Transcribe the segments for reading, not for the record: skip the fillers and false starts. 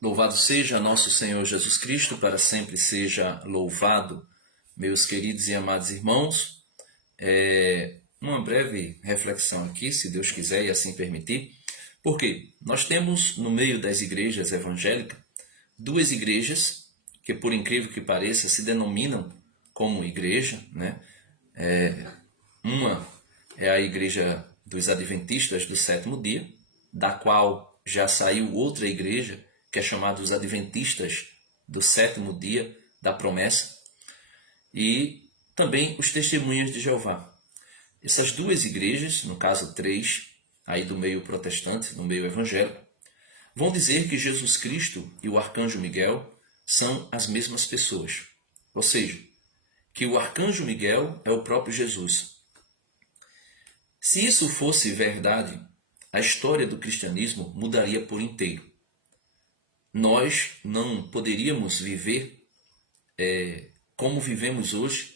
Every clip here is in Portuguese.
Louvado seja nosso Senhor Jesus Cristo, para sempre seja louvado. Meus queridos e amados irmãos, uma breve reflexão aqui, se Deus quiser e assim permitir, porque nós temos no meio das igrejas evangélicas duas igrejas que, por incrível que pareça, se denominam como igreja, né? Uma é a igreja dos Adventistas do sétimo dia, da qual já saiu outra igreja que é chamada os Adventistas do sétimo dia da promessa, e também os Testemunhas de Jeová. Essas duas igrejas, no caso três, aí do meio protestante, do meio evangélico, vão dizer que Jesus Cristo e o arcanjo Miguel são as mesmas pessoas. Ou seja, que o arcanjo Miguel é o próprio Jesus. Se isso fosse verdade, a história do cristianismo mudaria por inteiro. Nós não poderíamos viver como vivemos hoje,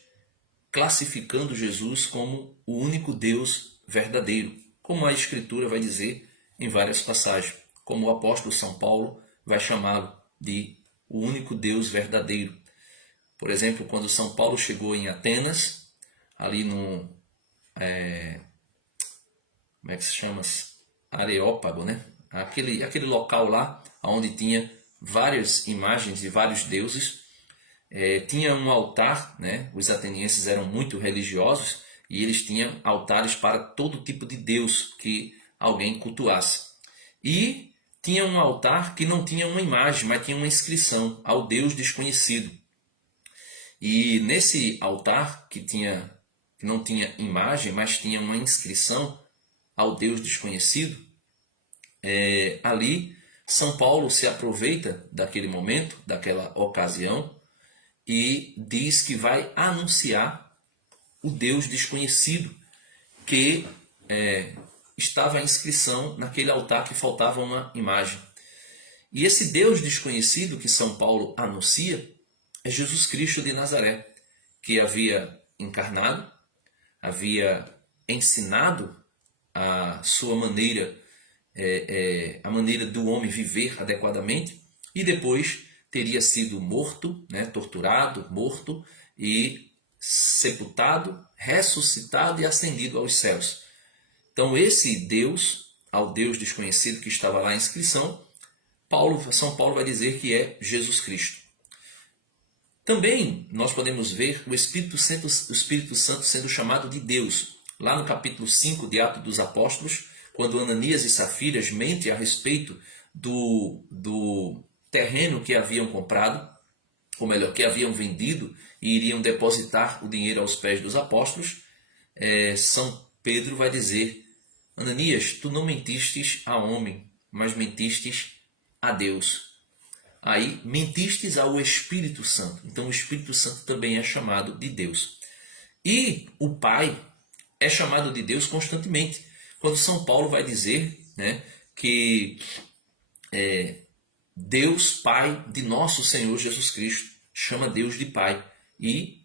classificando Jesus como o único Deus verdadeiro, como a Escritura vai dizer em várias passagens, como o apóstolo São Paulo vai chamá-lo de o único Deus verdadeiro. Por exemplo, quando São Paulo chegou em Atenas, ali no como é que se chama? Areópago, né? Aquele local lá onde tinha várias imagens de vários deuses. Tinha um altar, né? Os atenienses eram muito religiosos e eles tinham altares para todo tipo de deus que alguém cultuasse. E tinha um altar que não tinha uma imagem, mas tinha uma inscrição ao Deus desconhecido. E nesse altar que não tinha imagem, mas tinha uma inscrição ao Deus desconhecido, ali São Paulo se aproveita daquele momento, daquela ocasião, e diz que vai anunciar o Deus desconhecido que estava a inscrição naquele altar que faltava uma imagem. E esse Deus desconhecido que São Paulo anuncia é Jesus Cristo de Nazaré, que havia encarnado, havia ensinado a sua maneira, a maneira do homem viver adequadamente, e depois teria sido morto, né, torturado, morto e sepultado, ressuscitado e ascendido aos céus. Então esse Deus, ao Deus desconhecido que estava lá em inscrição, São Paulo vai dizer que é Jesus Cristo. Também nós podemos ver o Espírito Santo sendo chamado de Deus. Lá no capítulo 5 de Atos dos Apóstolos, quando Ananias e Safiras mentem a respeito do terreno que haviam comprado, ou melhor, que haviam vendido e iriam depositar o dinheiro aos pés dos apóstolos, São Pedro vai dizer: Ananias, tu não mentistes a homem, mas mentistes a Deus. Aí mentistes ao Espírito Santo. Então o Espírito Santo também é chamado de Deus. E o Pai é chamado de Deus constantemente. Quando São Paulo vai dizer, né, que Deus Pai de nosso Senhor Jesus Cristo, chama Deus de Pai, e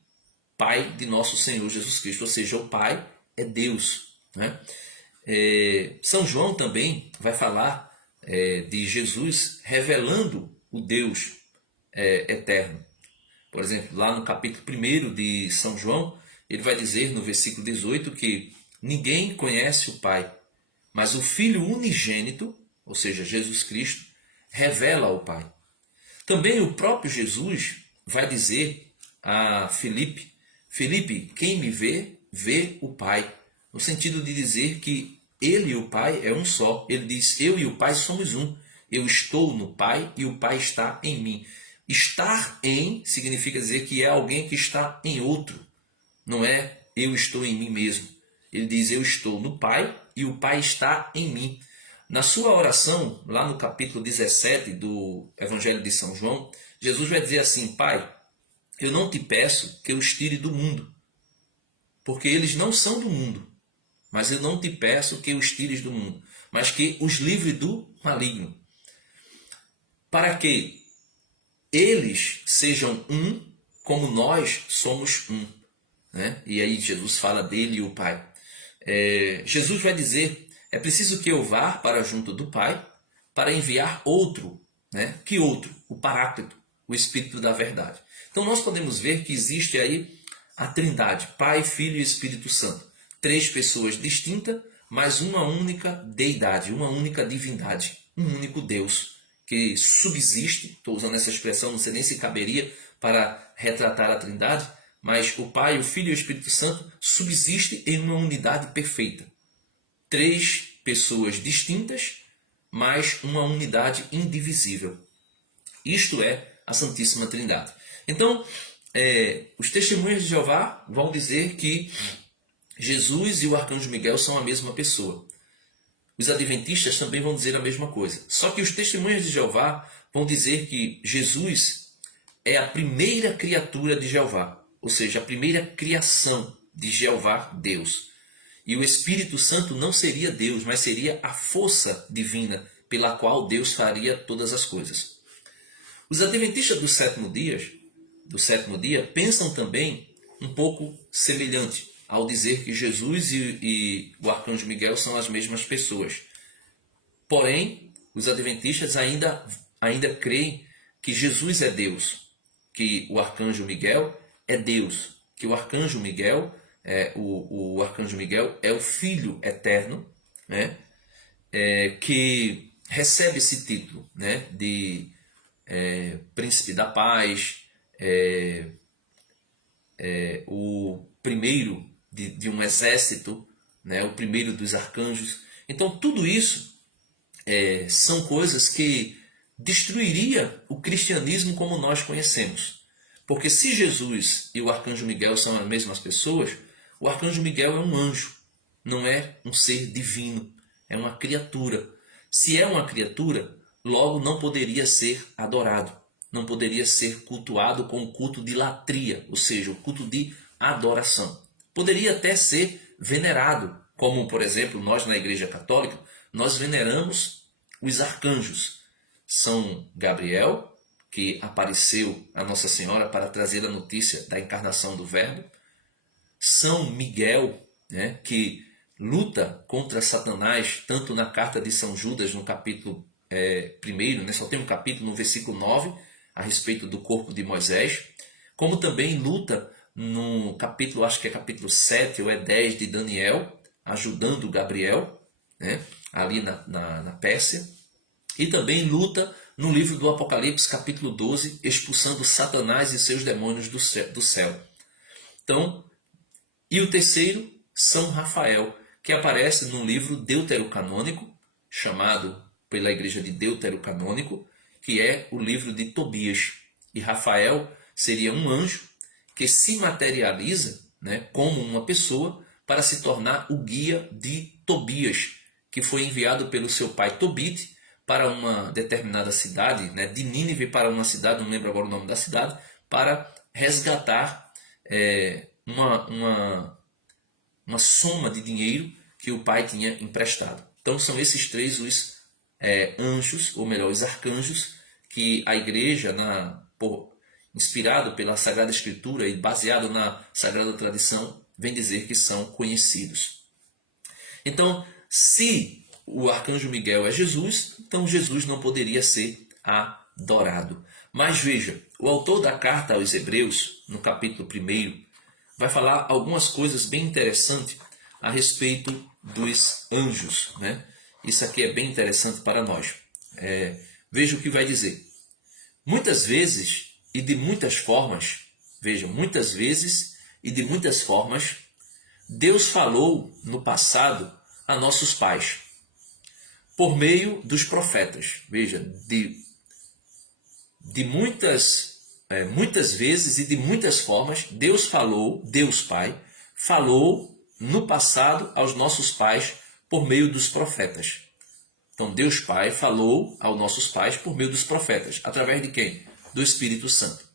Pai de nosso Senhor Jesus Cristo, ou seja, o Pai é Deus, né? São João também vai falar de Jesus revelando o Deus eterno. Por exemplo, lá no capítulo 1 de São João, ele vai dizer no versículo 18 que ninguém conhece o Pai, mas o Filho unigênito, ou seja, Jesus Cristo, revela ao Pai. Também o próprio Jesus vai dizer a Filipe: Filipe, quem me vê, vê o Pai. No sentido de dizer que ele e o Pai é um só. Ele diz: eu e o Pai somos um. Eu estou no Pai e o Pai está em mim. Estar em significa dizer que é alguém que está em outro. Não é eu estou em mim mesmo. Ele diz: eu estou no Pai e o Pai está em mim. Na sua oração, lá no capítulo 17 do Evangelho de São João, Jesus vai dizer assim: Pai, eu não te peço que eu os tire do mundo, porque eles não são do mundo, mas eu não te peço que os tires do mundo, mas que os livre do maligno, para que eles sejam um como nós somos um, né? E aí Jesus fala dele e o Pai. Jesus vai dizer: é preciso que eu vá para junto do Pai, para enviar outro, né? Que outro? O Paráclito, o Espírito da verdade. Então nós podemos ver que existe aí a Trindade, Pai, Filho e Espírito Santo. 3 pessoas distintas, mas uma única deidade, uma única divindade, um único Deus que subsiste. Estou usando essa expressão, não sei nem se caberia para retratar a Trindade, mas o Pai, o Filho e o Espírito Santo subsistem em uma unidade perfeita. 3 pessoas distintas, mas uma unidade indivisível. Isto é a Santíssima Trindade. Então, os testemunhas de Jeová vão dizer que Jesus e o arcanjo Miguel são a mesma pessoa. Os adventistas também vão dizer a mesma coisa. Só que os testemunhas de Jeová vão dizer que Jesus é a primeira criatura de Jeová, ou seja, a primeira criação de Jeová, Deus. E o Espírito Santo não seria Deus, mas seria a força divina pela qual Deus faria todas as coisas. Os adventistas do sétimo dia pensam também um pouco semelhante ao dizer que Jesus e o arcanjo Miguel são as mesmas pessoas. Porém, os adventistas ainda creem que Jesus é Deus, que o arcanjo Miguel é Deus, que o arcanjo Miguel o arcanjo Miguel é o Filho eterno, né? Que recebe esse título, né? De Príncipe da Paz, o primeiro de um exército, né? O primeiro dos arcanjos. Então tudo isso são coisas que destruiria o cristianismo como nós conhecemos. Porque se Jesus e o arcanjo Miguel são as mesmas pessoas, o arcanjo Miguel é um anjo, não é um ser divino, é uma criatura. Se é uma criatura, logo não poderia ser adorado, não poderia ser cultuado com o culto de latria, ou seja, o culto de adoração. Poderia até ser venerado, como por exemplo nós na Igreja Católica, nós veneramos os arcanjos. São Gabriel, que apareceu a Nossa Senhora para trazer a notícia da encarnação do Verbo. São Miguel, né, que luta contra Satanás, tanto na carta de São Judas, no capítulo 1, né, só tem um capítulo no versículo 9, a respeito do corpo de Moisés, como também luta no capítulo, acho que é capítulo 7 ou 10 de Daniel, ajudando Gabriel, né, ali na Pérsia, e também luta no livro do Apocalipse, capítulo 12, expulsando Satanás e seus demônios do céu. Então, e o terceiro, São Rafael, que aparece no livro deuterocanônico, chamado pela igreja de deuterocanônico, que é o livro de Tobias. E Rafael seria um anjo que se materializa, né, como uma pessoa para se tornar o guia de Tobias, que foi enviado pelo seu pai Tobit para uma determinada cidade, né, de Nínive para uma cidade, não lembro agora o nome da cidade, para resgatar uma soma de dinheiro que o pai tinha emprestado. Então são esses 3 os anjos, ou melhor, os arcanjos, que a igreja, inspirado pela Sagrada Escritura e baseado na Sagrada Tradição, vem dizer que são conhecidos. Então, se o arcanjo Miguel é Jesus, então Jesus não poderia ser adorado. Mas veja, o autor da carta aos Hebreus, no capítulo 1, vai falar algumas coisas bem interessantes a respeito dos anjos, né? Isso aqui é bem interessante para nós. Veja o que vai dizer. Muitas vezes e de muitas formas, vejam, muitas vezes e de muitas formas, Deus falou no passado a nossos pais, por meio dos profetas. Veja, de muitas vezes e de muitas formas, Deus Pai, falou no passado aos nossos pais por meio dos profetas. Então Deus Pai falou aos nossos pais por meio dos profetas. Através de quem? Do Espírito Santo.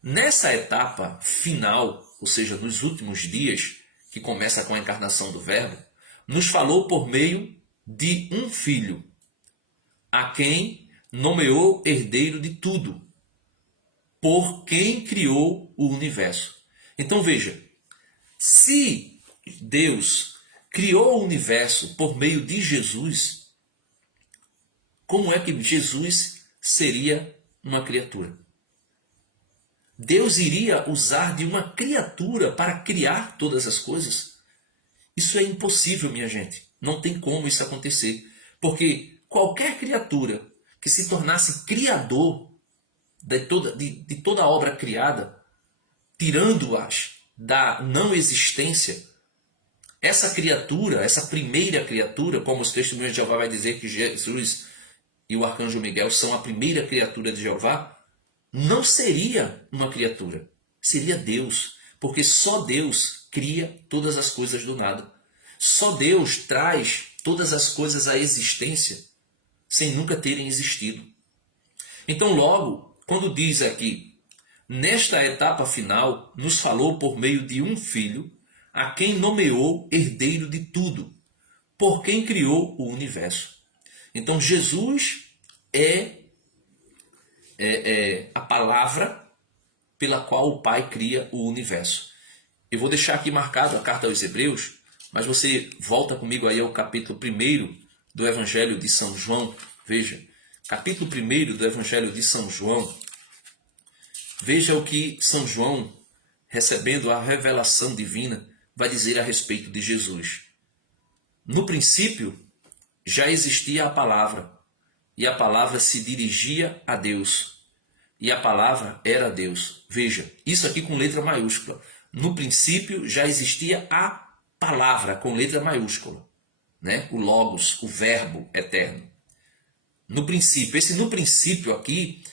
Nessa etapa final, ou seja, nos últimos dias, que começa com a encarnação do Verbo, nos falou por meio de um Filho, a quem nomeou herdeiro de tudo, por quem criou o universo. Então veja, se Deus criou o universo por meio de Jesus, como é que Jesus seria uma criatura? Deus iria usar de uma criatura para criar todas as coisas? Isso é impossível, minha gente. Não tem como isso acontecer. Porque qualquer criatura que se tornasse criador de toda a obra criada, tirando-as da não existência, essa criatura, essa primeira criatura, como os testemunhos de Jeová vai dizer que Jesus e o arcanjo Miguel são a primeira criatura de Jeová, não seria uma criatura, seria Deus, porque só Deus cria todas as coisas do nada. Só Deus traz todas as coisas à existência sem nunca terem existido. Então, logo, quando diz aqui, nesta etapa final, nos falou por meio de um filho, a quem nomeou herdeiro de tudo, por quem criou o universo. Então, Jesus é a palavra pela qual o Pai cria o universo. Eu vou deixar aqui marcado a carta aos Hebreus, mas você volta comigo aí ao capítulo 1 do Evangelho de São João. Veja, capítulo 1 do Evangelho de São João. Veja o que São João, recebendo a revelação divina, vai dizer a respeito de Jesus. No princípio, já existia a palavra, e a palavra se dirigia a Deus, e a palavra era Deus. Veja, isso aqui com letra maiúscula. No princípio, já existia a palavra, com letra maiúscula, né? O Logos, o Verbo eterno. No princípio, esse no princípio aqui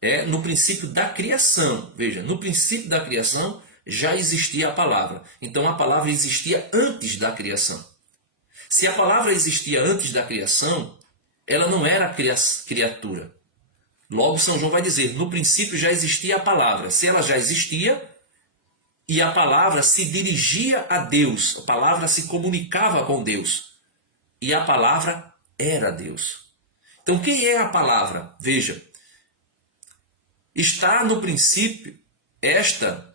é no princípio da criação. Veja, no princípio da criação já existia a palavra. Então a palavra existia antes da criação. Se a palavra existia antes da criação, ela não era criatura. Logo São João vai dizer, no princípio já existia a palavra. Se ela já existia, e a palavra se dirigia a Deus, a palavra se comunicava com Deus, e a palavra era Deus. Então quem é a palavra? Veja, está no princípio,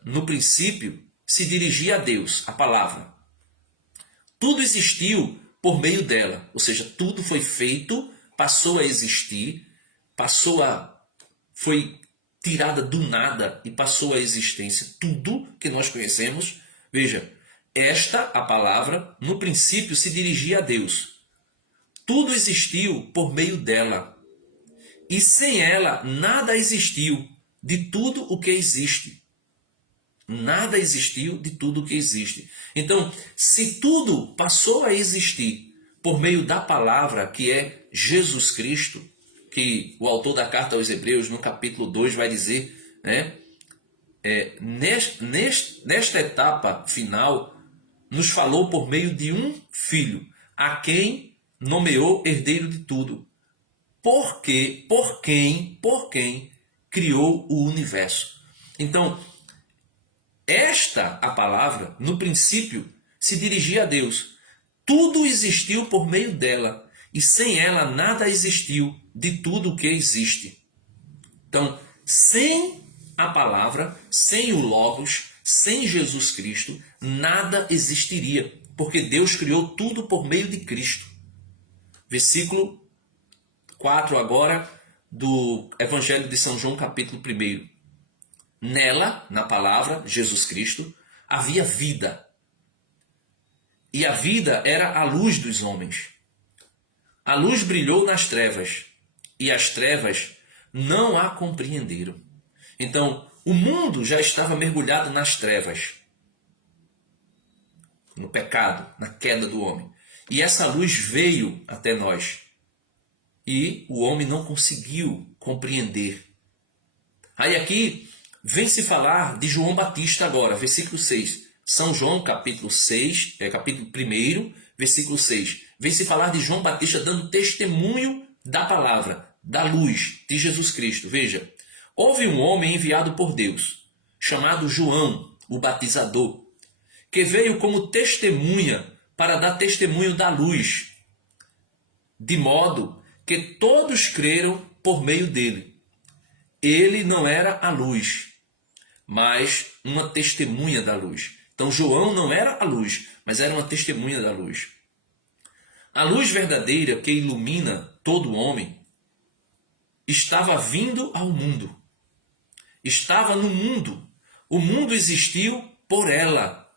no princípio se dirigia a Deus, a palavra. Tudo existiu por meio dela, ou seja, tudo foi feito, passou a existir, foi tirada do nada e passou à existência. Tudo que nós conhecemos, veja, a palavra, no princípio se dirigia a Deus. Tudo existiu por meio dela. E sem ela, nada existiu de tudo o que existe. Nada existiu de tudo o que existe. Então, se tudo passou a existir por meio da palavra, que é Jesus Cristo, que o autor da carta aos Hebreus, no capítulo 2, vai dizer, né? Nesta etapa final, nos falou por meio de um filho, a quem nomeou herdeiro de tudo. Por quem criou o universo. Então, a palavra, no princípio, se dirigia a Deus. Tudo existiu por meio dela, e sem ela nada existiu de tudo o que existe. Então, sem a palavra, sem o Logos, sem Jesus Cristo, nada existiria, porque Deus criou tudo por meio de Cristo. Versículo 4 agora do Evangelho de São João, capítulo 1. Nela, na palavra, Jesus Cristo, havia vida. E a vida era a luz dos homens. A luz brilhou nas trevas, e as trevas não a compreenderam. Então, o mundo já estava mergulhado nas trevas, no pecado, na queda do homem. E essa luz veio até nós. E o homem não conseguiu compreender. Aí aqui vem se falar de João Batista agora, versículo 6. São João, capítulo 6, capítulo 1, versículo 6. Vem se falar de João Batista dando testemunho da palavra, da luz de Jesus Cristo. Veja, houve um homem enviado por Deus, chamado João, o batizador, que veio como testemunha para dar testemunho da luz, de modo que todos creram por meio dele. Ele não era a luz, mas uma testemunha da luz. Então João não era a luz, mas era uma testemunha da luz. A luz verdadeira que ilumina todo homem estava vindo ao mundo. Estava no mundo. O mundo existiu por ela.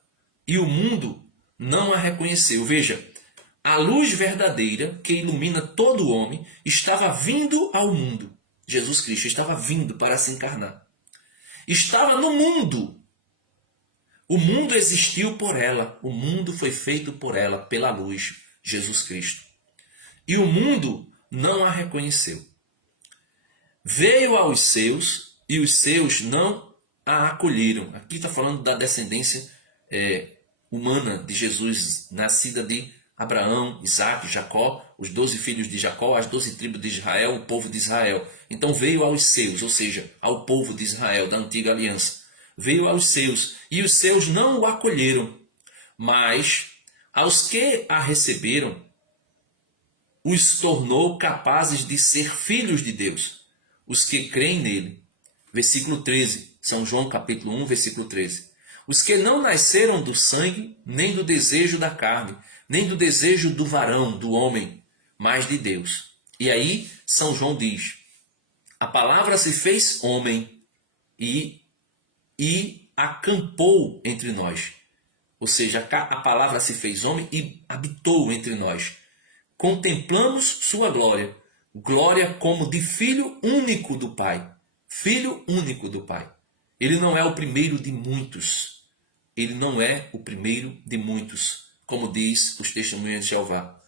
E o mundo não a reconheceu. Veja, a luz verdadeira que ilumina todo homem estava vindo ao mundo. Jesus Cristo estava vindo para se encarnar. Estava no mundo. O mundo existiu por ela. O mundo foi feito por ela, pela luz, Jesus Cristo. E o mundo não a reconheceu. Veio aos seus e os seus não a acolheram. Aqui está falando da descendência humana de Jesus, nascida de Abraão, Isaac, Jacó, os 12 filhos de Jacó, as 12 tribos de Israel, o povo de Israel. Então veio aos seus, ou seja, ao povo de Israel, da antiga aliança. Veio aos seus, e os seus não o acolheram. Mas aos que a receberam, os tornou capazes de ser filhos de Deus, os que creem nele. Versículo 13, São João capítulo 1, versículo 13. Os que não nasceram do sangue, nem do desejo da carne, nem do desejo do varão, do homem, mas de Deus. E aí São João diz, a palavra se fez homem e acampou entre nós. Ou seja, a palavra se fez homem e habitou entre nós. Contemplamos sua glória, glória como de filho único do Pai. Filho único do Pai. Ele não é o primeiro de muitos. Ele não é o primeiro de muitos, como diz os testemunhas de Jeová.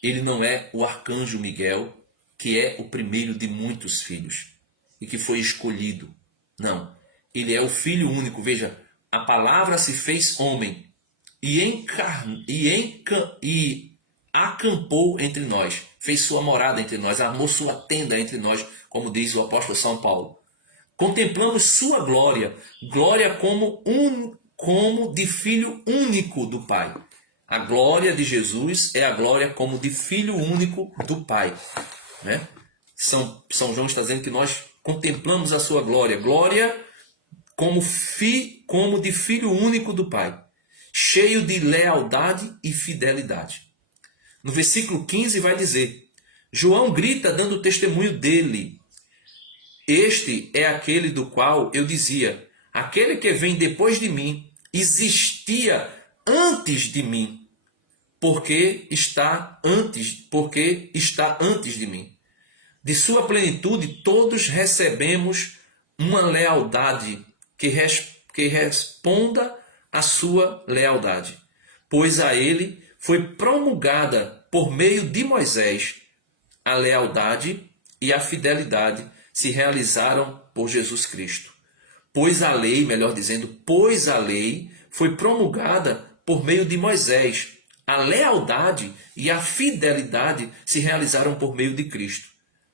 Ele não é o arcanjo Miguel, que é o primeiro de muitos filhos e que foi escolhido. Não, ele é o filho único. Veja, a palavra se fez homem e acampou entre nós, fez sua morada entre nós, armou sua tenda entre nós, como diz o apóstolo São Paulo. Contemplamos sua glória, glória como de filho único do Pai. A glória de Jesus é a glória como de filho único do Pai. Né? São João está dizendo que nós contemplamos a sua glória, glória como de filho único do Pai, cheio de lealdade e fidelidade. No versículo 15 vai dizer, João grita dando testemunho dele. Este é aquele do qual eu dizia, aquele que vem depois de mim, existia antes de mim, porque está antes de mim. De sua plenitude todos recebemos uma lealdade que responda à sua lealdade, pois a ele foi promulgada por meio de Moisés. A lealdade e a fidelidade se realizaram por Jesus Cristo. Pois a lei foi promulgada por meio de Moisés. A lealdade e a fidelidade se realizaram por meio de Cristo.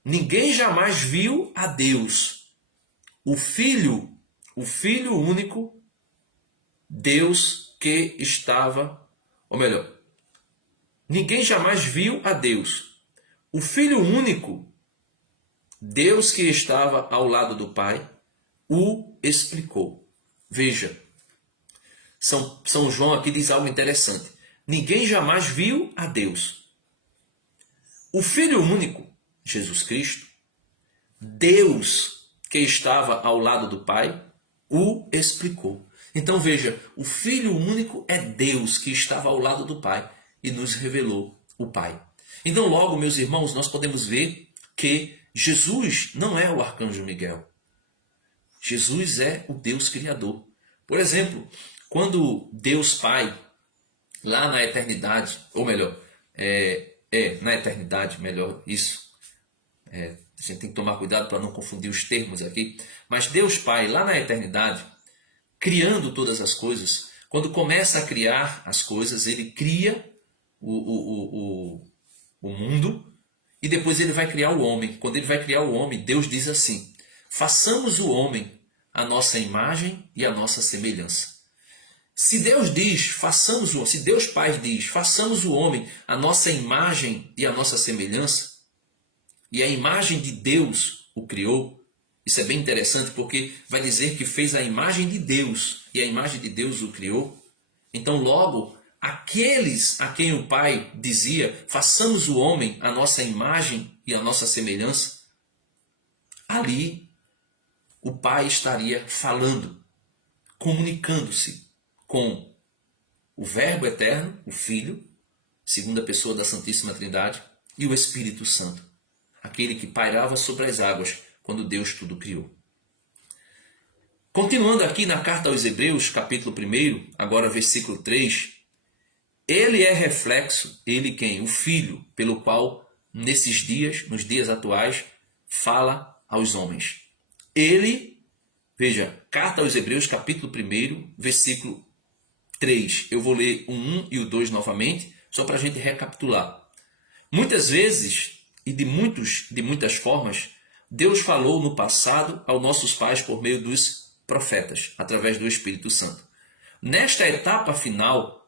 Ninguém jamais viu a Deus. O Filho único, Deus que estava, ou melhor, ninguém jamais viu a Deus. O Filho único, Deus que estava ao lado do Pai, o explicou. Veja, São João aqui diz algo interessante. Ninguém jamais viu a Deus. O Filho único, Jesus Cristo, Deus que estava ao lado do Pai, o explicou. Então veja, o Filho único é Deus que estava ao lado do Pai e nos revelou o Pai. Então logo, meus irmãos, nós podemos ver que Jesus não é o arcanjo Miguel. Jesus é o Deus Criador. Por exemplo, quando Deus Pai, lá na eternidade, ou melhor, na eternidade, melhor, isso. A gente tem que tomar cuidado para não confundir os termos aqui. Mas Deus Pai, lá na eternidade, criando todas as coisas, quando começa a criar as coisas, ele cria o mundo e depois ele vai criar o homem. Quando ele vai criar o homem, Deus diz assim, façamos o homem a nossa imagem e a nossa semelhança. Se Deus diz, se Deus Pai diz, façamos o homem a nossa imagem e a nossa semelhança, e a imagem de Deus o criou, isso é bem interessante porque vai dizer que fez a imagem de Deus e a imagem de Deus o criou. Então logo, aqueles a quem o Pai dizia, façamos o homem a nossa imagem e a nossa semelhança, ali o Pai estaria falando, comunicando-se com o Verbo eterno, o Filho, segunda pessoa da Santíssima Trindade, e o Espírito Santo, aquele que pairava sobre as águas quando Deus tudo criou. Continuando aqui na carta aos Hebreus, capítulo 1, agora versículo 3, ele é reflexo, ele quem? O Filho, pelo qual nesses dias, nos dias atuais, fala aos homens. Ele, veja, carta aos Hebreus, capítulo 1, versículo 3. Eu vou ler o 1 e o 2 novamente, só para a gente recapitular. Muitas vezes e de muitas formas, Deus falou no passado aos nossos pais por meio dos profetas, através do Espírito Santo. Nesta etapa final,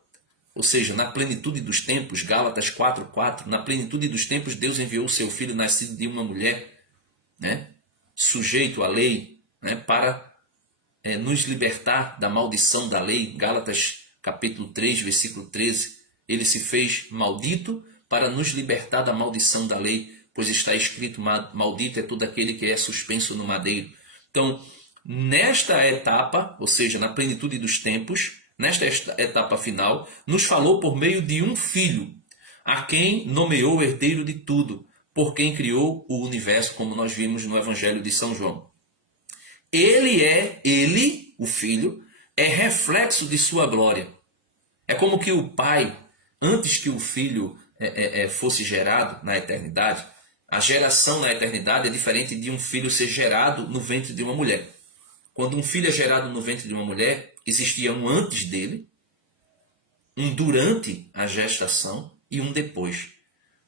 ou seja, na plenitude dos tempos, Gálatas 4:4, na plenitude dos tempos, Deus enviou o seu Filho nascido de uma mulher, sujeito à lei, para nos libertar da maldição da lei. Gálatas capítulo 3, versículo 13. Ele se fez maldito para nos libertar da maldição da lei, pois está escrito, maldito é todo aquele que é suspenso no madeiro. Então, nesta etapa, ou seja, na plenitude dos tempos, nesta etapa final, nos falou por meio de um Filho, a quem nomeou herdeiro de tudo, por quem criou o universo, como nós vimos no Evangelho de São João. Ele, o Filho, é reflexo de sua glória. É como que o Pai, antes que o Filho fosse gerado na eternidade, a geração na eternidade é diferente de um filho ser gerado no ventre de uma mulher. Quando um filho é gerado no ventre de uma mulher, existia um antes dele, um durante a gestação e um depois.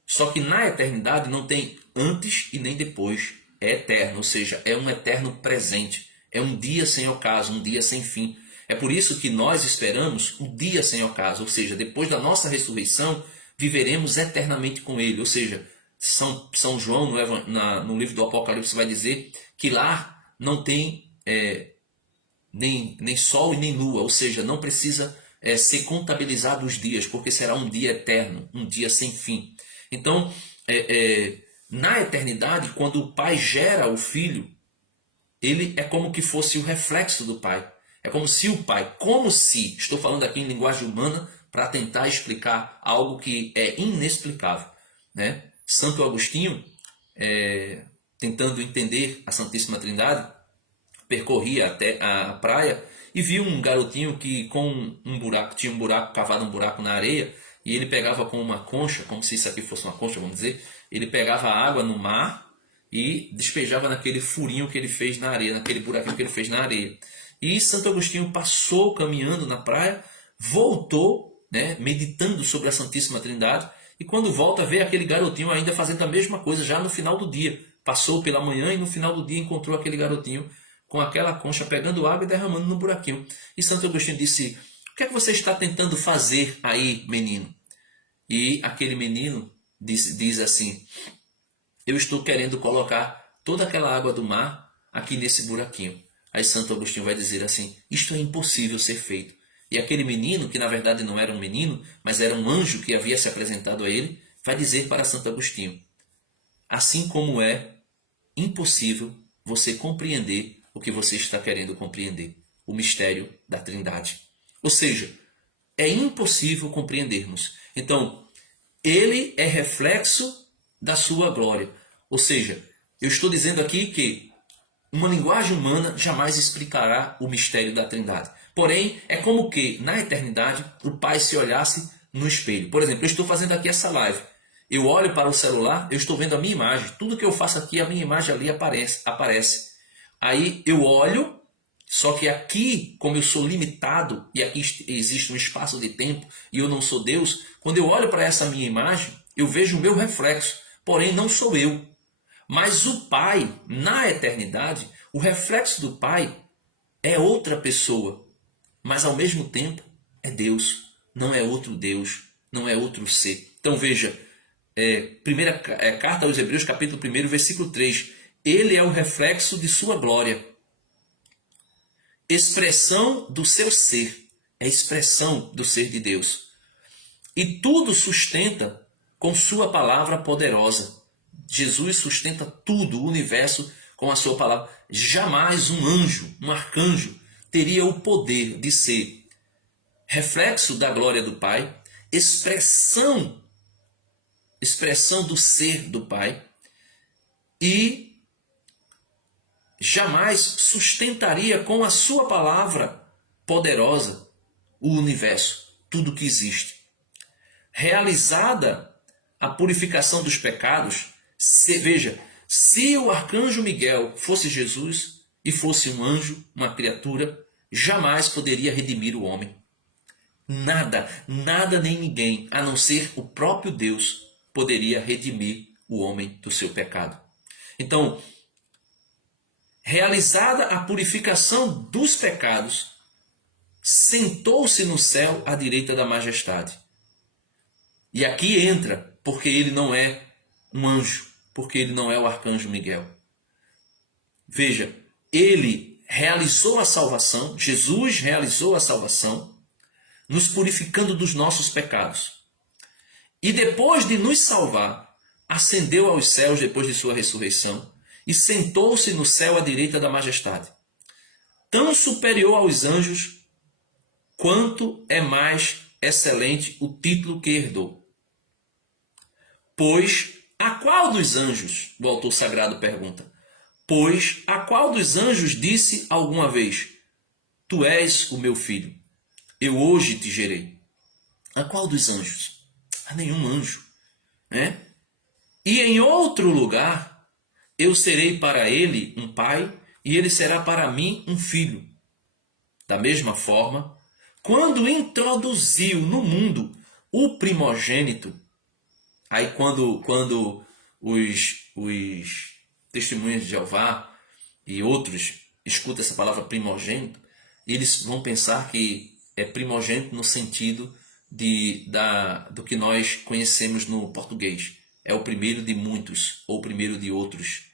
Só que na eternidade não tem antes e nem depois. É eterno, ou seja, é um eterno presente. É um dia sem ocaso, um dia sem fim. É por isso que nós esperamos o dia sem ocaso, ou seja, depois da nossa ressurreição, viveremos eternamente com Ele. Ou seja, São João, no livro do Apocalipse, vai dizer que lá não tem nem sol e nem lua, ou seja, não precisa ser contabilizado os dias, porque será um dia eterno, um dia sem fim. Então, na eternidade, quando o Pai gera o Filho, ele é como que fosse o reflexo do Pai. É como se o Pai, estou falando aqui em linguagem humana para tentar explicar algo que é inexplicável, Santo Agostinho, tentando entender a Santíssima Trindade, percorria até a praia e viu um garotinho que tinha um buraco, cavado um buraco na areia, e ele pegava com uma concha, como se isso aqui fosse uma concha, vamos dizer, ele pegava a água no mar e despejava naquele furinho que ele fez na areia, naquele buraquinho que ele fez na areia. E Santo Agostinho passou caminhando na praia, voltou, meditando sobre a Santíssima Trindade, e quando volta vê aquele garotinho ainda fazendo a mesma coisa já no final do dia. Passou pela manhã e no final do dia encontrou aquele garotinho com aquela concha pegando água e derramando no buraquinho. E Santo Agostinho disse: o que é que você está tentando fazer aí, menino? E aquele menino diz assim: eu estou querendo colocar toda aquela água do mar aqui nesse buraquinho. Aí Santo Agostinho vai dizer assim: isto é impossível ser feito. E aquele menino, que na verdade não era um menino, mas era um anjo que havia se apresentado a ele, vai dizer para Santo Agostinho: assim como é impossível você compreender o que você está querendo compreender, o mistério da Trindade. Ou seja, é impossível compreendermos. Então, ele é reflexo da sua glória. Ou seja, eu estou dizendo aqui que uma linguagem humana jamais explicará o mistério da Trindade. Porém, é como que, na eternidade, o Pai se olhasse no espelho. Por exemplo, eu estou fazendo aqui essa live. Eu olho para o celular, eu estou vendo a minha imagem. Tudo que eu faço aqui, a minha imagem ali aparece. Aí eu olho, só que aqui, como eu sou limitado, e aqui existe um espaço de tempo, e eu não sou Deus, quando eu olho para essa minha imagem, eu vejo o meu reflexo. Porém, não sou eu. Mas o Pai, na eternidade, o reflexo do Pai é outra pessoa, mas ao mesmo tempo é Deus, não é outro Deus, não é outro ser. Então veja, primeira carta aos Hebreus, capítulo 1, versículo 3. Ele é o reflexo de sua glória, expressão do seu ser, é expressão do ser de Deus. E tudo sustenta com sua palavra poderosa. Jesus sustenta tudo, o universo, com a sua palavra. Jamais um anjo, um arcanjo, teria o poder de ser reflexo da glória do Pai, expressão do ser do Pai, e jamais sustentaria com a sua palavra poderosa o universo, tudo que existe. Realizada a purificação dos pecados, veja, se o arcanjo Miguel fosse Jesus e fosse um anjo, uma criatura, jamais poderia redimir o homem. Nada nem ninguém, a não ser o próprio Deus, poderia redimir o homem do seu pecado. Então, realizada a purificação dos pecados, sentou-se no céu à direita da majestade. E aqui entra, porque ele não é um anjo, porque ele não é o arcanjo Miguel. Veja, ele realizou a salvação, Jesus realizou a salvação, nos purificando dos nossos pecados. E depois de nos salvar, ascendeu aos céus depois de sua ressurreição e sentou-se no céu à direita da majestade. Tão superior aos anjos, quanto é mais excelente o título que herdou. Pois a qual dos anjos, o autor sagrado pergunta, pois a qual dos anjos disse alguma vez, tu és o meu filho, eu hoje te gerei? A qual dos anjos? A nenhum anjo, né? E em outro lugar, eu serei para ele um pai, e ele será para mim um filho. Da mesma forma, quando introduziu no mundo o primogênito, aí quando os testemunhas de Jeová e outros escutam essa palavra primogênito, eles vão pensar que é primogênito no sentido do que nós conhecemos no português. É o primeiro de muitos, ou o primeiro de outros.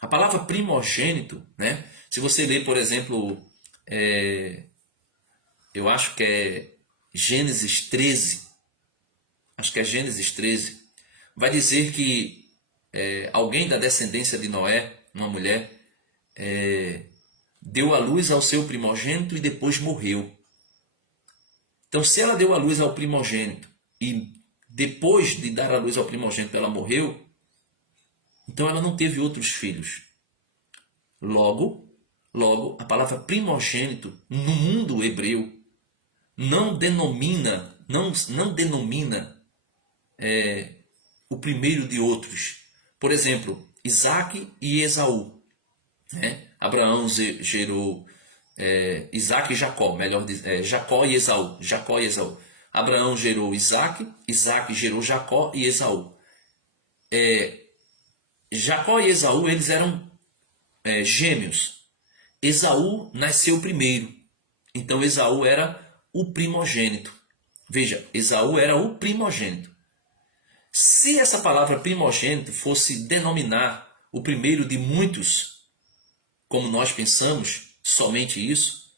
A palavra primogênito, né? Se você ler, por exemplo, eu acho que é Gênesis 13, vai dizer que alguém da descendência de Noé, uma mulher, deu à luz ao seu primogênito e depois morreu. Então, se ela deu à luz ao primogênito e depois de dar à luz ao primogênito ela morreu, então ela não teve outros filhos. Logo, a palavra primogênito no mundo hebreu não denomina o primeiro de outros. Por exemplo, Isaac e Esaú, né? Abraão gerou Isaac e Jacó, Jacó e Esaú. Abraão gerou Isaac, Isaac gerou Jacó e Esaú. Jacó e Esaú, eles eram gêmeos. Esaú nasceu primeiro, então Esaú era o primogênito. Veja, Esaú era o primogênito. Se essa palavra primogênito fosse denominar o primeiro de muitos, como nós pensamos, somente isso,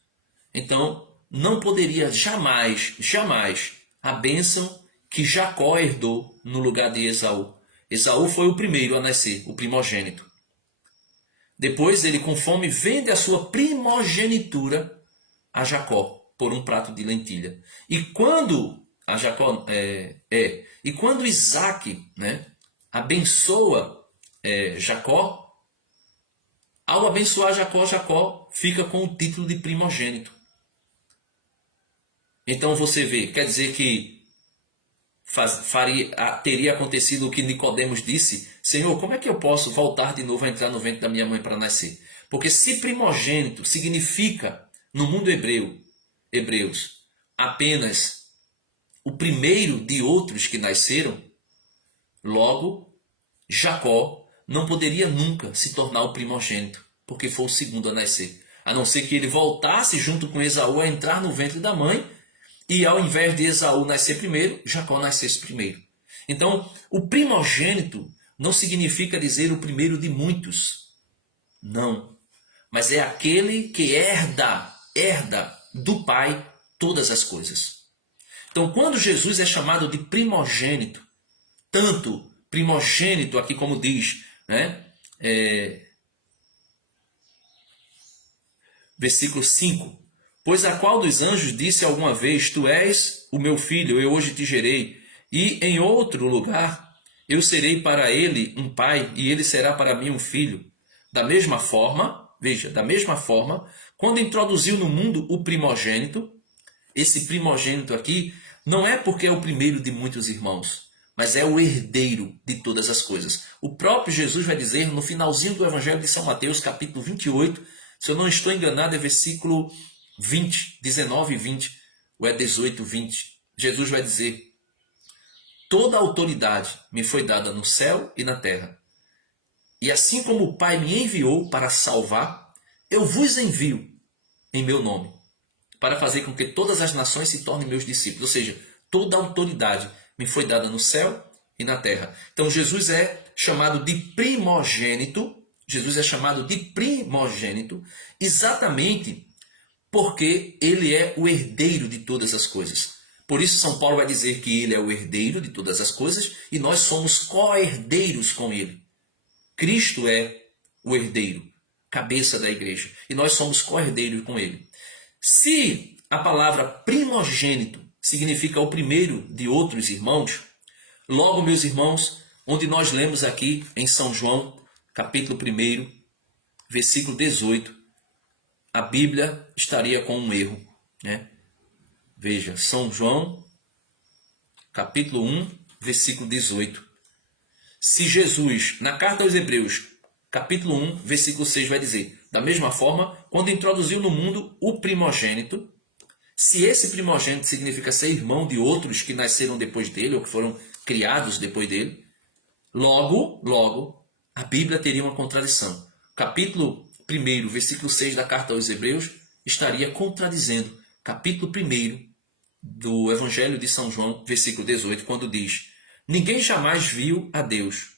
então não poderia jamais a bênção que Jacó herdou no lugar de Esaú. Esaú foi o primeiro a nascer, o primogênito. Depois ele, com fome, vende a sua primogenitura a Jacó por um prato de lentilha. E quando quando Isaac, né, abençoa Jacó, ao abençoar Jacó fica com o título de primogênito. Então você vê, quer dizer que teria acontecido o que Nicodemos disse: Senhor, como é que eu posso voltar de novo a entrar no ventre da minha mãe para nascer? Porque se primogênito significa, no mundo hebreus, apenas o primeiro de outros que nasceram, logo, Jacó não poderia nunca se tornar o primogênito, porque foi o segundo a nascer. A não ser que ele voltasse junto com Esaú a entrar no ventre da mãe, e ao invés de Esaú nascer primeiro, Jacó nascesse primeiro. Então, o primogênito não significa dizer o primeiro de muitos. Não. Mas é aquele que herda do Pai todas as coisas. Então, quando Jesus é chamado de primogênito, tanto primogênito aqui como diz, né? versículo 5. Pois a qual dos anjos disse alguma vez, tu és o meu filho, eu hoje te gerei, e em outro lugar eu serei para ele um pai, e ele será para mim um filho. Da mesma forma, veja, da mesma forma, quando introduziu no mundo o primogênito, esse primogênito aqui não é porque é o primeiro de muitos irmãos, mas é o herdeiro de todas as coisas. O próprio Jesus vai dizer no finalzinho do Evangelho de São Mateus, capítulo 28, se eu não estou enganado, é versículo 20, 19 e 20, ou é 18, 20. Jesus vai dizer: toda a autoridade me foi dada no céu e na terra. E assim como o Pai me enviou para salvar, eu vos envio em meu nome, para fazer com que todas as nações se tornem meus discípulos. Ou seja, toda a autoridade me foi dada no céu e na terra. Então Jesus é chamado de primogênito. Jesus é chamado de primogênito exatamente porque ele é o herdeiro de todas as coisas. Por isso São Paulo vai dizer que ele é o herdeiro de todas as coisas e nós somos co-herdeiros com ele. Cristo é o herdeiro, cabeça da igreja, e nós somos co-herdeiros com ele. Se a palavra primogênito significa o primeiro de outros irmãos, logo, meus irmãos, onde nós lemos aqui em São João, capítulo 1, versículo 18, a Bíblia estaria com um erro, né? Veja, São João, capítulo 1, versículo 18. Se Jesus, na carta aos Hebreus, capítulo 1, versículo 6, vai dizer: da mesma forma, quando introduziu no mundo o primogênito, se esse primogênito significa ser irmão de outros que nasceram depois dele, ou que foram criados depois dele, logo, a Bíblia teria uma contradição. Capítulo 1, versículo 6 da carta aos Hebreus, estaria contradizendo capítulo 1 do Evangelho de São João, versículo 18, quando diz: ninguém jamais viu a Deus.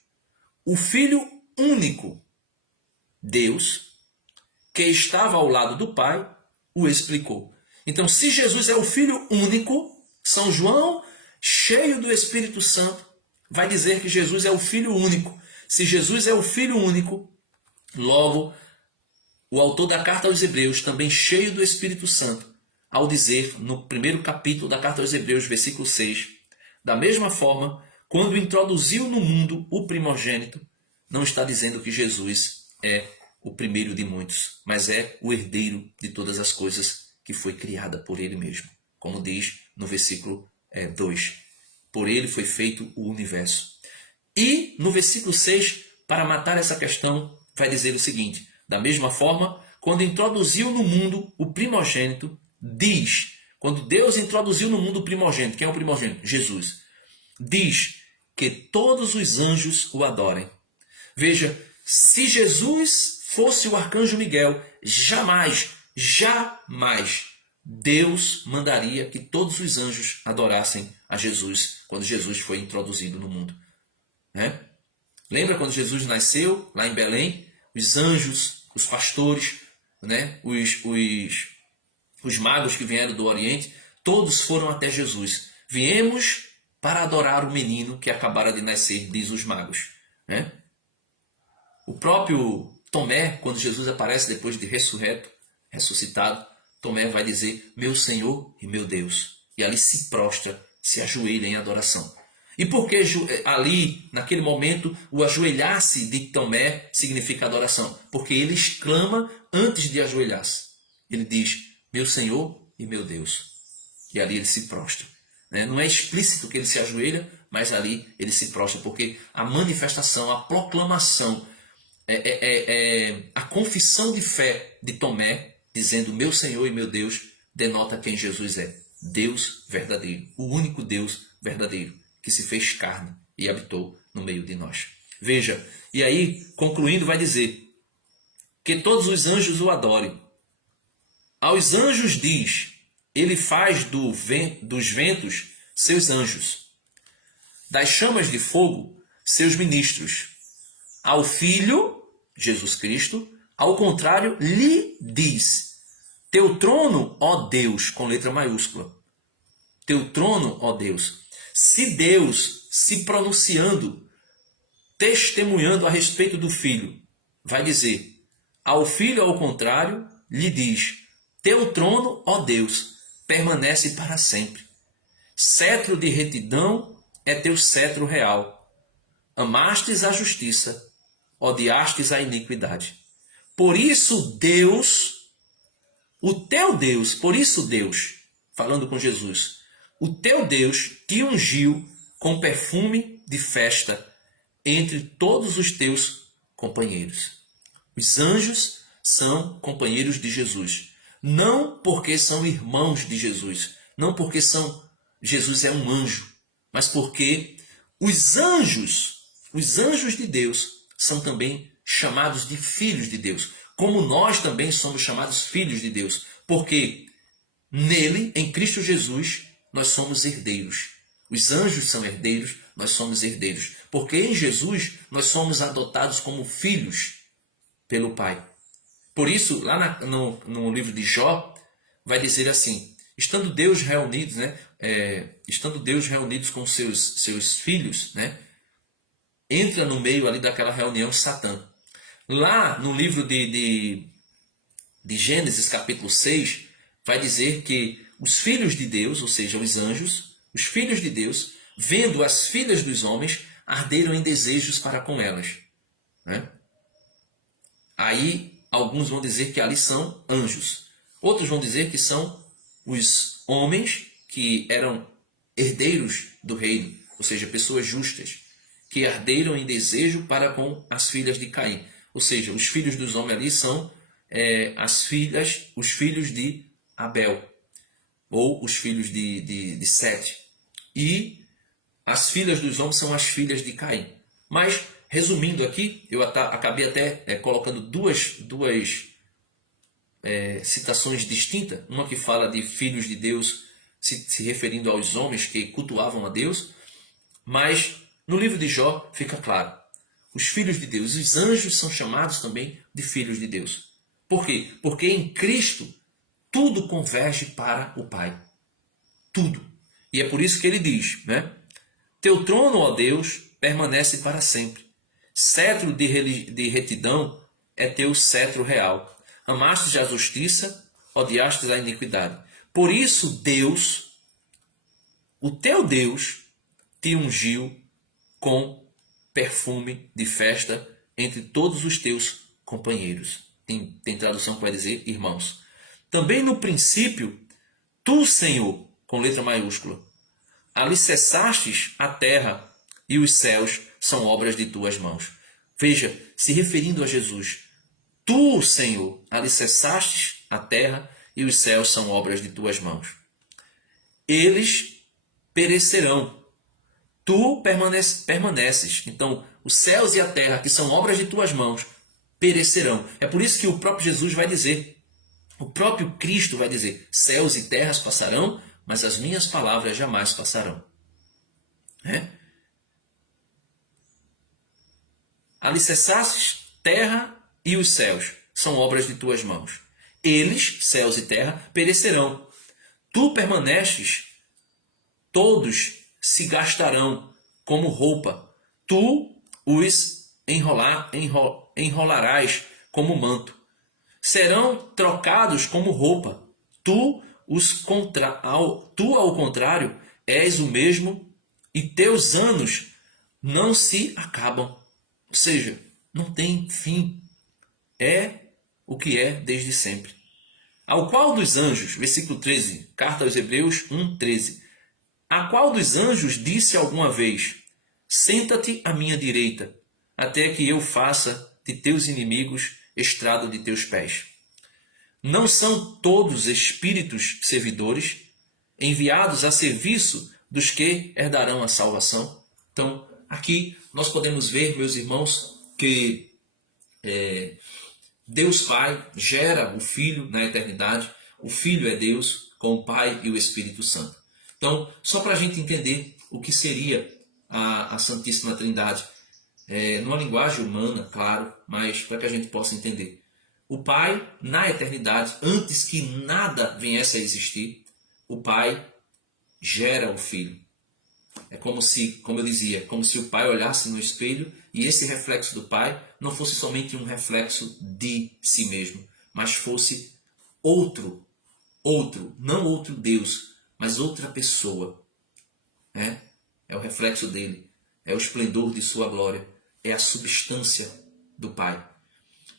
O Filho único, Deus, que estava ao lado do Pai, o explicou. Então, se Jesus é o Filho único, São João, cheio do Espírito Santo, vai dizer que Jesus é o Filho único. Se Jesus é o Filho único, logo, o autor da carta aos Hebreus, também cheio do Espírito Santo, ao dizer no primeiro capítulo da carta aos Hebreus, versículo 6, da mesma forma, quando introduziu no mundo o primogênito, não está dizendo que Jesus é o primeiro de muitos, mas é o herdeiro de todas as coisas que foi criada por ele mesmo. Como diz no versículo 2, por ele foi feito o universo. E no versículo 6, para matar essa questão, vai dizer o seguinte: da mesma forma, quando introduziu no mundo o primogênito, diz, quando Deus introduziu no mundo o primogênito, quem é o primogênito? Jesus. Diz que todos os anjos o adorem. Veja, se Jesus fosse o arcanjo Miguel, jamais Deus mandaria que todos os anjos adorassem a Jesus quando Jesus foi introduzido no mundo. Né? Lembra quando Jesus nasceu lá em Belém? Os anjos, os pastores, né? os magos que vieram do Oriente, todos foram até Jesus. Viemos para adorar o menino que acabara de nascer, diz os magos. Né? O próprio Tomé, quando Jesus aparece depois de ressuscitado, Tomé vai dizer: meu Senhor e meu Deus. E ali se prostra, se ajoelha em adoração. E por que ali, naquele momento, o ajoelhar-se de Tomé significa adoração? Porque ele exclama antes de ajoelhar-se. Ele diz: meu Senhor e meu Deus. E ali ele se prostra. Não é explícito que ele se ajoelha, mas ali ele se prostra, porque a manifestação, a proclamação, a confissão de fé de Tomé, dizendo meu Senhor e meu Deus, denota quem Jesus é. Deus verdadeiro, o único Deus verdadeiro, que se fez carne e habitou no meio de nós. Veja, e aí, concluindo, vai dizer que todos os anjos o adorem. Aos anjos diz, ele faz dos ventos seus anjos, das chamas de fogo seus ministros. Ao Filho, Jesus Cristo, ao contrário, lhe diz: teu trono, ó Deus, com letra maiúscula. Teu trono, ó Deus. Se Deus, se pronunciando, testemunhando a respeito do Filho, vai dizer: ao Filho, ao contrário, lhe diz: teu trono, ó Deus, permanece para sempre. Cetro de retidão é teu cetro real. Amastes a justiça, odiastes a iniquidade. Por isso Deus, o teu Deus, por isso Deus, falando com Jesus, o teu Deus te ungiu com perfume de festa entre todos os teus companheiros. Os anjos são companheiros de Jesus, não porque são irmãos de Jesus, não porque Jesus é um anjo, mas porque os anjos de Deus são também chamados de filhos de Deus, como nós também somos chamados filhos de Deus, porque nele, em Cristo Jesus, nós somos herdeiros. Os anjos são herdeiros, nós somos herdeiros, porque em Jesus nós somos adotados como filhos pelo Pai. Por isso, lá no livro de Jó, vai dizer assim: estando Deus reunidos, estando Deus reunidos com seus filhos, entra no meio ali daquela reunião Satã. Lá no livro de Gênesis, capítulo 6, vai dizer que os filhos de Deus, ou seja, os anjos, os filhos de Deus, vendo as filhas dos homens, arderam em desejos para com elas. Aí alguns vão dizer que ali são anjos. Outros vão dizer que são os homens que eram herdeiros do reino, ou seja, pessoas justas, que arderam em desejo para com as filhas de Caim. Ou seja, os filhos dos homens ali são os filhos de Abel, ou os filhos de Sete. E as filhas dos homens são as filhas de Caim. Mas, resumindo aqui, eu acabei até colocando duas citações distintas. Uma que fala de filhos de Deus se referindo aos homens que cultuavam a Deus. Mas no livro de Jó fica claro. Os filhos de Deus, os anjos são chamados também de filhos de Deus. Por quê? Porque em Cristo tudo converge para o Pai. Tudo. E é por isso que ele diz, teu trono, ó Deus, permanece para sempre. Cetro de retidão é teu cetro real. Amastes a justiça, odiastes a iniquidade. Por isso Deus, o teu Deus, te ungiu com perfume de festa entre todos os teus companheiros. Tem tradução que vai dizer irmãos. Também no princípio, tu, Senhor, com letra maiúscula, alicerçastes a terra e os céus são obras de tuas mãos. Veja, se referindo a Jesus, tu, Senhor, alicerçastes a terra e os céus são obras de tuas mãos. Eles perecerão, tu permaneces. Então, os céus e a terra, que são obras de tuas mãos, perecerão. É por isso que o próprio Jesus vai dizer, o próprio Cristo vai dizer, céus e terras passarão, mas as minhas palavras jamais passarão. Alicerçastes terra e os céus, são obras de tuas mãos. Eles, céus e terra, perecerão. Tu permaneces, todos se gastarão como roupa. Tu os enrolarás como manto. Serão trocados como roupa. Tu, ao contrário, és o mesmo e teus anos não se acabam. Ou seja, não tem fim. É o que é desde sempre. Ao qual dos anjos, versículo 13, carta aos Hebreus 1:13. A qual dos anjos disse alguma vez, senta-te à minha direita, até que eu faça de teus inimigos estrado de teus pés. Não são todos espíritos servidores, enviados a serviço dos que herdarão a salvação? Então, aqui nós podemos ver, meus irmãos, que Deus Pai gera o Filho na eternidade. O Filho é Deus com o Pai e o Espírito Santo. Então, só para a gente entender o que seria a Santíssima Trindade, numa linguagem humana, claro, mas para que a gente possa entender. O Pai, na eternidade, antes que nada viesse a existir, o Pai gera o Filho. É como eu dizia, como se o Pai olhasse no espelho e esse reflexo do Pai não fosse somente um reflexo de si mesmo, mas fosse não outro Deus, mas outra pessoa. É o reflexo dele, é o esplendor de sua glória, é a substância do Pai.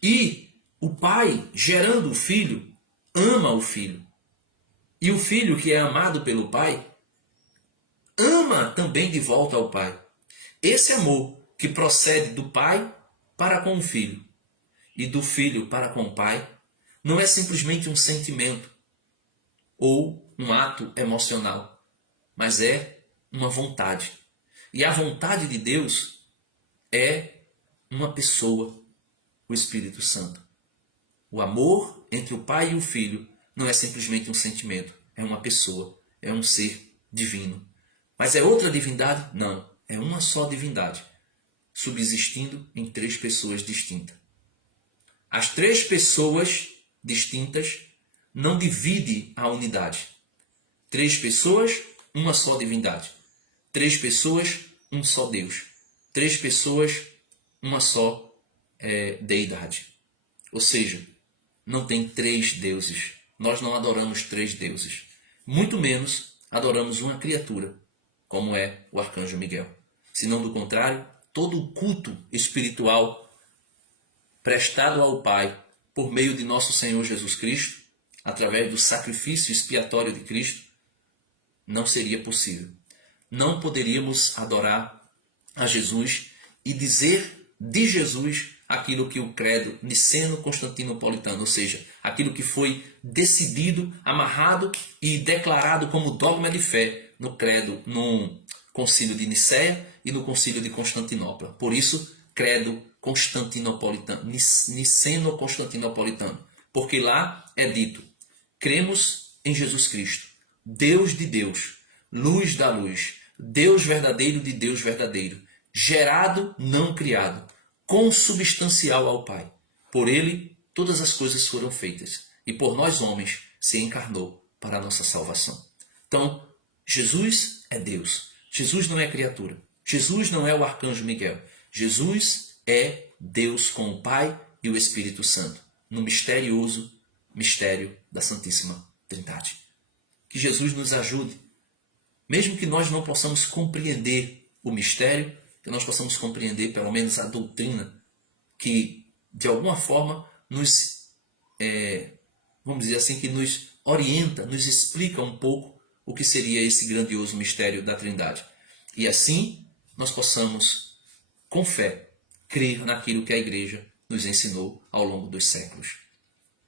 E o Pai, gerando o Filho, ama o Filho. E o Filho, que é amado pelo Pai, ama também de volta ao Pai. Esse amor que procede do Pai para com o Filho e do Filho para com o Pai não é simplesmente um sentimento ou um ato emocional, mas é uma vontade. E a vontade de Deus é uma pessoa, o Espírito Santo. O amor entre o Pai e o Filho não é simplesmente um sentimento, é uma pessoa, é um ser divino. Mas é outra divindade? Não, é uma só divindade, subsistindo em três pessoas distintas. As três pessoas distintas não dividem a unidade. Três pessoas, uma só divindade. Três pessoas, um só Deus. Três pessoas, uma só deidade. Ou seja, não tem três deuses. Nós não adoramos três deuses. Muito menos adoramos uma criatura, como é o arcanjo Miguel. Senão, do contrário, todo o culto espiritual prestado ao Pai por meio de nosso Senhor Jesus Cristo, através do sacrifício expiatório de Cristo, não seria possível. Não poderíamos adorar a Jesus e dizer de Jesus aquilo que o credo niceno-constantinopolitano, ou seja, aquilo que foi decidido, amarrado e declarado como dogma de fé no credo, no concílio de Nicéia e no concílio de Constantinopla. Por isso, credo constantinopolitano, niceno-constantinopolitano, porque lá é dito: cremos em Jesus Cristo, Deus de Deus, luz da luz, Deus verdadeiro de Deus verdadeiro, gerado, não criado, consubstancial ao Pai. Por ele todas as coisas foram feitas, e por nós homens se encarnou para a nossa salvação. Então, Jesus é Deus. Jesus não é criatura. Jesus não é o arcanjo Miguel. Jesus é Deus com o Pai e o Espírito Santo, no misterioso mistério da Santíssima Trindade. Que Jesus nos ajude, mesmo que nós não possamos compreender o mistério, que nós possamos compreender pelo menos a doutrina que, de alguma forma, nos, vamos dizer assim, que nos orienta, nos explica um pouco o que seria esse grandioso mistério da Trindade. E assim nós possamos, com fé, crer naquilo que a Igreja nos ensinou ao longo dos séculos.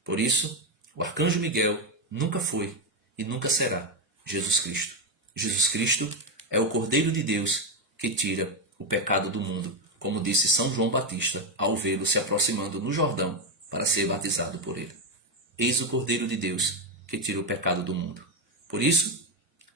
Por isso, o arcanjo Miguel nunca foi e nunca será Jesus Cristo. Jesus Cristo é o Cordeiro de Deus que tira o pecado do mundo, como disse São João Batista ao vê-lo se aproximando no Jordão para ser batizado por ele. Eis o Cordeiro de Deus que tira o pecado do mundo. Por isso,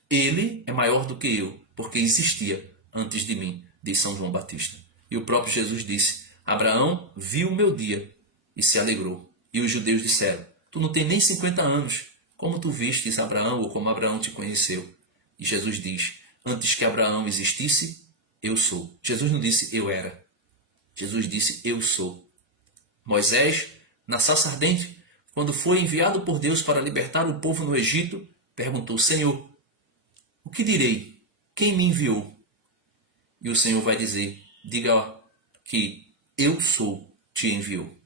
ele é maior do que eu, porque existia antes de mim, diz São João Batista. E o próprio Jesus disse: Abraão viu o meu dia e se alegrou. E os judeus disseram: tu não tem nem 50 anos, como tu vistes Abraão, ou como Abraão te conheceu? E Jesus diz: antes que Abraão existisse, eu sou. Jesus não disse eu era. Jesus disse eu sou. Moisés, na sarça ardente, quando foi enviado por Deus para libertar o povo no Egito, perguntou: Senhor, o que direi? Quem me enviou? E o Senhor vai dizer: diga que eu sou te enviou.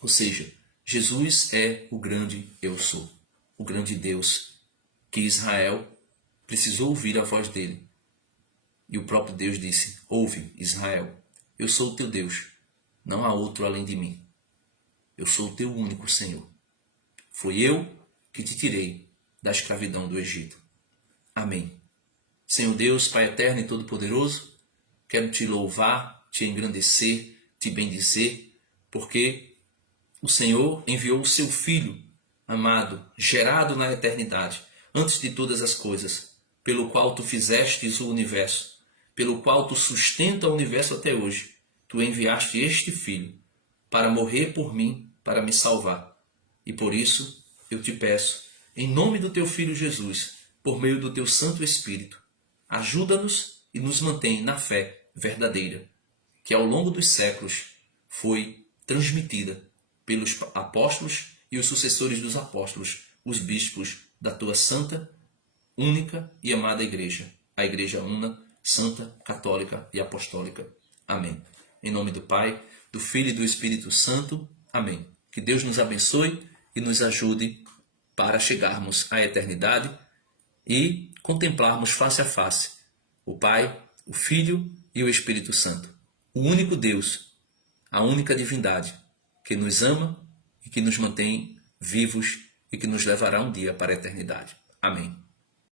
Ou seja, Jesus é o grande eu sou, o grande Deus, que Israel precisou ouvir a voz dele. E o próprio Deus disse: ouve, Israel, eu sou o teu Deus, não há outro além de mim. Eu sou o teu único Senhor. Foi eu que te tirei da escravidão do Egito. Amém. Senhor Deus, Pai eterno e todo-poderoso, quero te louvar, te engrandecer, te bendizer, porque o Senhor enviou o seu Filho amado, gerado na eternidade, antes de todas as coisas, pelo qual tu fizestes o universo, pelo qual tu sustenta o universo até hoje. Tu enviaste este Filho para morrer por mim, para me salvar. E por isso eu te peço, em nome do teu Filho Jesus, por meio do teu Santo Espírito, ajuda-nos e nos mantém na fé verdadeira, que ao longo dos séculos foi transmitida pelos apóstolos e os sucessores dos apóstolos, os bispos da tua santa, única e amada igreja, a igreja una, santa, católica e apostólica. Amém. Em nome do Pai, do Filho e do Espírito Santo. Amém. Que Deus nos abençoe e nos ajude para chegarmos à eternidade e contemplarmos face a face o Pai, o Filho e o Espírito Santo, o único Deus, a única divindade que nos ama e que nos mantém vivos e que nos levará um dia para a eternidade. Amém.